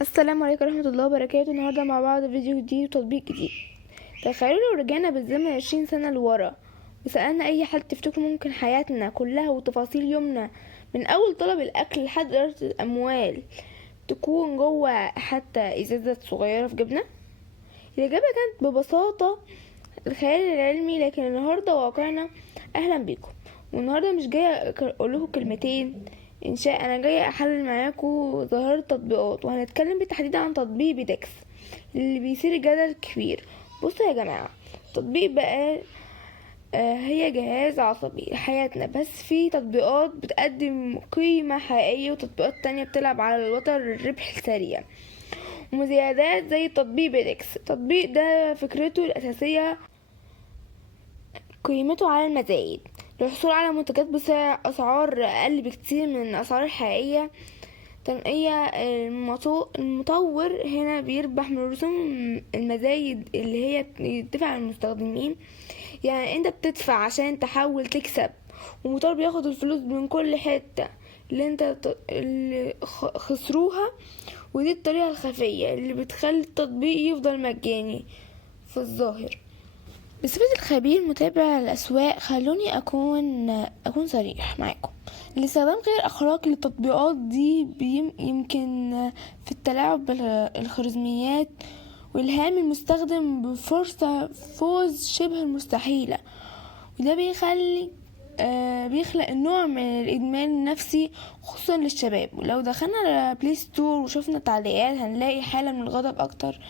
السلام عليكم ورحمة الله وبركاته. النهاردة مع بعض فيديو جديد وتطبيق جديد. تخيلوا لو رجعنا بالزمن 20 سنة لورا وسألنا أي حد تفتكروا ممكن حياتنا كلها وتفاصيل يومنا من أول طلب الأكل لحد إدارة الأموال تكون جوه حتى إزازة صغيرة في جبنا؟ الإجابة كانت ببساطة الخيال العلمي، لكن النهاردة واقعنا. أهلا بيكم. والنهاردة مش جاية أقولكم كلمتين إنشاء، أنا جاية أحلل معاكم ظاهرة تطبيقات، وهنتكلم بالتحديد عن تطبيق بيدكس اللي بيثير جدل كبير. بصوا يا جماعة، تطبيق بقى هي جهاز عصبي لحياتنا، بس في تطبيقات بتقدم قيمة حقيقية وتطبيقات تانية بتلعب على الوتر الربح السريع ومزيادات زي تطبيق بيدكس. التطبيق ده فكرته الأساسية قيمته على المزايد للحصول على منتجات بأسعار أقل بكتير من الأسعار الحقيقية. تنقية المطور هنا بيربح من رسوم المزايد اللي هي بتدفع للمستخدمين، يعني انت بتدفع عشان تحاول تكسب، والمطور بياخد الفلوس من كل حتة اللي خسروها. ودي الطريقة الخفية اللي بتخلي التطبيق يفضل مجاني في الظاهر. بصفة الخبير متابع الأسواق، خلوني أكون صريح معاكم. الاستخدام غير أخلاقي للتطبيقات دي يمكن في التلاعب بالخوارزميات وإلهام المستخدم بفرصة فوز شبه مستحيلة، وده بيخلق نوع من الإدمان النفسي خصوصا للشباب. ولو دخلنا على بلاي ستور وشفنا تعليقات هنلاقي حالة من الغضب. أكتر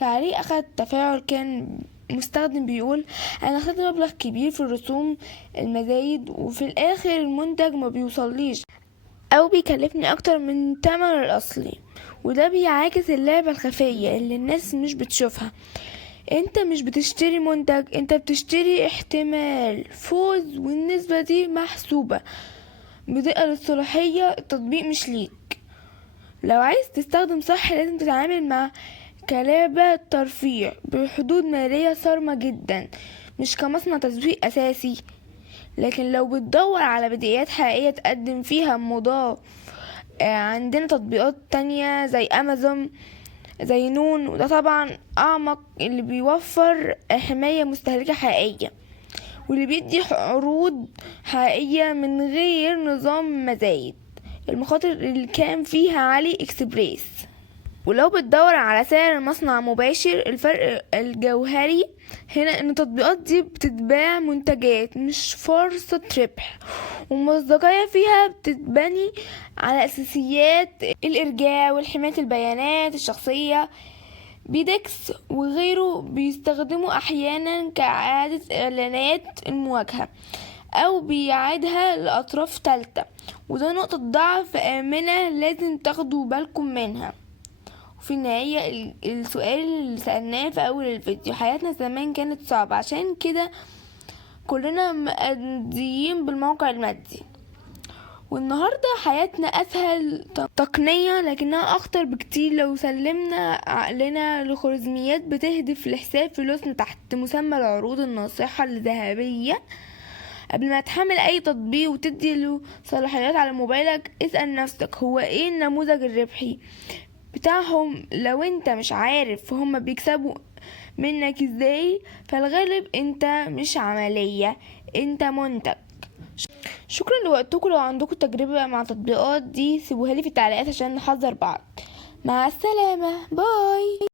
تعليق أخد تفاعل كان مستخدم بيقول: انا اخدت مبلغ كبير في الرسوم المزايد وفي الاخر المنتج ما بيوصليش او بيكلفني اكتر من تمن الاصلي. وده بيعاكس اللعبة الخفية اللي الناس مش بتشوفها. انت مش بتشتري منتج، انت بتشتري احتمال فوز، والنسبة دي محسوبة بدقة للصلاحية. التطبيق مش ليك. لو عايز تستخدم صح لازم تتعامل مع كلعبة ترفيه بحدود مالية صارمة جدا، مش كمصنع تسويق أساسي. لكن لو بتدور على بدايات حقيقية تقدم فيها مضاف، عندنا تطبيقات تانية زي أمازون، زي نون، وده طبعا أعمق، اللي بيوفر حماية مستهلكة حقيقية واللي بيدي عروض حقيقية من غير نظام مزايد. المخاطر اللي كان فيها علي اكسبريس. ولو بتدور على سعر المصنع مباشر، الفرق الجوهري هنا ان التطبيقات دي بتتباع منتجات مش فرصة ربح، والمصداقية فيها بتتبني على اساسيات الارجاع والحماية البيانات الشخصية. بيدكس وغيره بيستخدموا احيانا كإعادة اعلانات المواجهة او بيعيدها لاطراف تالتة، وده نقطة ضعف آمنة لازم تاخدوا بالكم منها. في النهاية السؤال اللي سألناه في أول الفيديو: حياتنا زمان كانت صعبة عشان كده كلنا مأديين بالموقع المادي، والنهاردة حياتنا أسهل تقنية لكنها أخطر بكتير لو سلمنا عقلنا لخوارزميات بتهدف لحساب فلوسنا تحت مسمى العروض الناصحة الذهبية. قبل ما تحمل أي تطبيق وتدي له صلاحيات على موبايلك، اسأل نفسك هو ايه النموذج الربحي بتاعهم. لو انت مش عارف هما بيكسبوا منك ازاي، فالغالب انت مش عملية، انت منتج. شكرا لوقتكم. لو عندكم تجربة مع التطبيقات دي سيبوها لي في التعليقات عشان نحذر بعض. مع السلامة، باي.